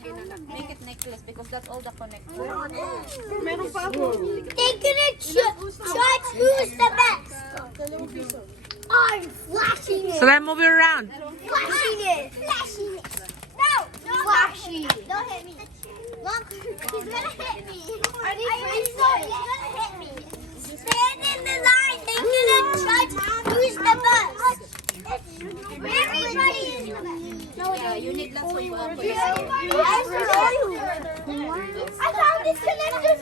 Make it necklace because that's all the connectors. Taking a try to who's the best. I'm flashing it. So let's move it around. Flashing it. Flashing it. No, flashing. Don't hit me. Look, he's gonna hit me. Are you he's gonna hit me. Stand in the line. Taking a judge who's the best. Everybody is the best. Yeah, you need lots of I found these connectors